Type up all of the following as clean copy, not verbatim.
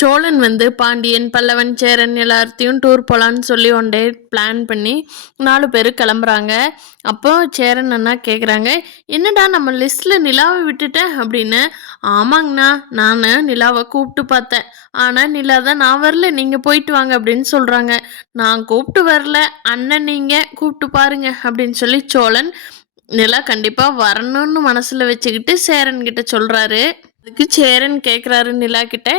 சோழன் வந்து பாண்டியன், பல்லவன், சேரன் எல்லாத்தையும் டூர் போகலான்னு சொல்லி ஒன் டே பிளான் பண்ணி 4 பேர் கிளம்புறாங்க. அப்போ சேரன் அண்ணா கேட்குறாங்க, என்னடா நம்ம லிஸ்ட்டில் நிலாவை விட்டுட்டேன் அப்படின்னு. ஆமாங்கண்ணா, நான் நிலாவை கூப்பிட்டு பார்த்தேன், ஆனால் நிலா தான் நான் வரல, நீங்கள் போயிட்டு வாங்க அப்படின்னு சொல்கிறாங்க. நான் கூப்பிட்டு வரல, அண்ணன் நீங்கள் கூப்பிட்டு பாருங்க அப்படின்னு சொல்லி சோழன் நிலா கண்டிப்பாக வரணும்னு மனசில் வச்சுக்கிட்டு சேரன்கிட்ட சொல்கிறாரு. அதுக்கு சேரன் கேட்குறாரு நிலா கிட்ட,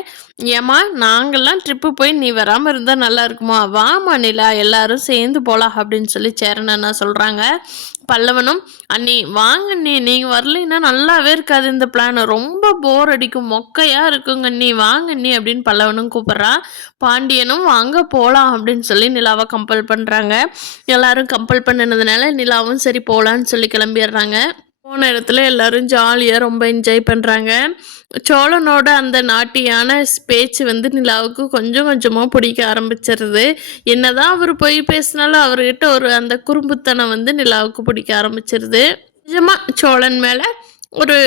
ஏம்மா நாங்கள்லாம் ட்ரிப்பு போய் நீ வராமல் இருந்தால் நல்லா இருக்குமா, வாமா நிலா எல்லாரும் சேர்ந்து போகலாம் அப்படின்னு சொல்லி சேரன் அண்ணா சொல்கிறாங்க. பல்லவனும், அண்ணி வாங்க அண்ணி, நீங்கள் வரலைன்னா நல்லாவே இருக்காது, இந்த பிளான் ரொம்ப போர் அடிக்கும், மொக்கையாக இருக்குங்க அண்ணி, வாங்க அண்ணி அப்படின்னு பல்லவனும் கூப்பிட்றா. பாண்டியனும் வாங்க போகலாம் அப்படின்னு சொல்லி நிலாவை கம்பல் பண்ணுறாங்க. எல்லாரும் கம்பல் பண்ணினதுனால நிலாவும் சரி போகலான்னு சொல்லி கிளம்பிடுறாங்க. போன இடத்துல எல்லாரும் ஜாலியாக ரொம்ப என்ஜாய் பண்ணுறாங்க. சோழனோட அந்த நாட்டியான பேச்சு வந்து நிலாவுக்கு கொஞ்சம் கொஞ்சமாக பிடிக்க ஆரம்பிச்சிருது. என்னதான் அவர் போய் பேசினாலும் அவர்கிட்ட ஒரு அந்த குறும்புத்தனம் வந்து நிலாவுக்கு பிடிக்க ஆரம்பிச்சிருது. நிஜமாக சோழன் மேலே ஒரு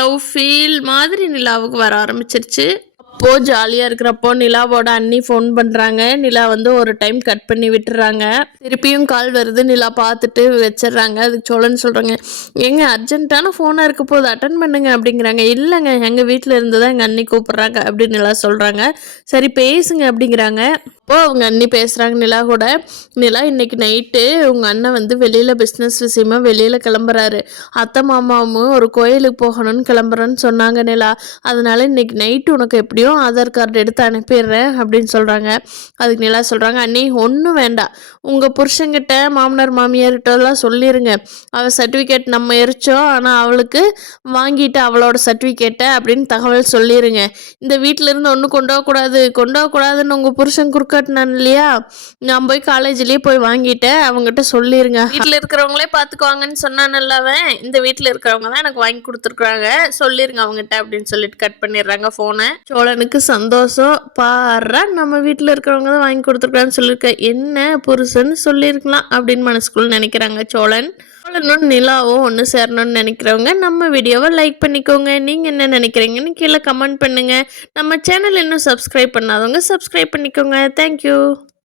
லவ் ஃபீல் மாதிரி நிலாவுக்கு வர ஆரம்பிச்சிருச்சு. அப்போது ஜாலியாக இருக்கிறப்போ நிலாவோட அண்ணி ஃபோன் பண்ணுறாங்க. நிலா வந்து ஒரு டைம் கட் பண்ணி விட்டுறாங்க. திருப்பியும் கால் வருது. நிலா பார்த்துட்டு வச்சிடுறாங்க. அதுக்கு சோழன் சொல்கிறாங்க, எங்க அர்ஜென்ட்டான ஃபோனாக இருக்க போது அட்டன் பண்ணுங்க அப்படிங்கிறாங்க. இல்லைங்க, எங்கள் வீட்டில் இருந்து தான் எங்கள் அண்ணி கூப்பிட்றாங்க அப்படின்னு நிலா சொல்கிறாங்க. சரி பேசுங்க அப்படிங்கிறாங்க. அப்போது அவங்க அண்ணி பேசுகிறாங்க நிலா கூட. நிலா, இன்னைக்கு நைட்டு உங்கள் அண்ணன் வந்து வெளியில் பிஸ்னஸ் விஷயமா வெளியில் கிளம்புறாரு, அத்தை மாமாவும் ஒரு கோயிலுக்கு போகணும்னு கிளம்புறேன்னு சொன்னாங்க நிலா, அதனால இன்னைக்கு நைட்டு உனக்கு எப்படியும் ஆதார் கார்டு எடுத்து அனுப்பிடுறேன் அப்படின்னு சொல்கிறாங்க. அதுக்கு நிலா சொல்கிறாங்க, அண்ணி ஒன்றும் வேண்டாம், உங்கள் புருஷங்கிட்ட மாமனார் மாமியார்கிட்டலாம் சொல்லிடுங்க, அவள் சர்டிஃபிகேட் நம்ம எரிச்சோம் ஆனால் அவளுக்கு வாங்கிட்டு அவளோட சர்டிஃபிகேட்டை அப்படின்னு தகவல் சொல்லிடுங்க. இந்த வீட்டிலேருந்து ஒன்றும் கொண்டு வரக்கூடாதுன்னு உங்கள் புருஷன் குறுக்காட்டினான் இல்லையா, நான் போய் காலேஜ்லேயே போய் வாங்கிட்டேன், அவங்ககிட்ட சொல்லிடுங்க, வீட்டில் இருக்கிறவங்களே பார்த்துக்குவாங்கன்னு சொன்னான் அவன், இந்த வீட்டில் இருக்கிறவங்க தான் எனக்கு வாங்கி கொடுத்துருக்குறாங்க, சொல்லிடுங்க அவங்ககிட்ட அப்படின்னு சொல்லிட்டு கட் பண்ணிடுறாங்க ஃபோனை. சோழனுக்கு சந்தோஷம், பாடுறா நம்ம வீட்டில் இருக்கிறவங்க தான் வாங்கி கொடுத்துருக்கான்னு சொல்லியிருக்க, என்ன புருஷன்னு சொல்லியிருக்கலாம் அப்படின்னு மனசுக்குள்ள நினைக்கிறாங்க சோழன். சோழனும் நிலாவும் ஒன்று சேரணும்னு நினைக்கிறவங்க நம்ம வீடியோவை லைக் பண்ணிக்கோங்க. நீங்கள் என்ன நினைக்கிறீங்கன்னு கீழே கமெண்ட் பண்ணுங்கள். நம்ம சேனல் இன்னும் சப்ஸ்கிரைப் பண்ணாதவங்க சப்ஸ்கிரைப் பண்ணிக்கோங்க. தேங்க்யூ.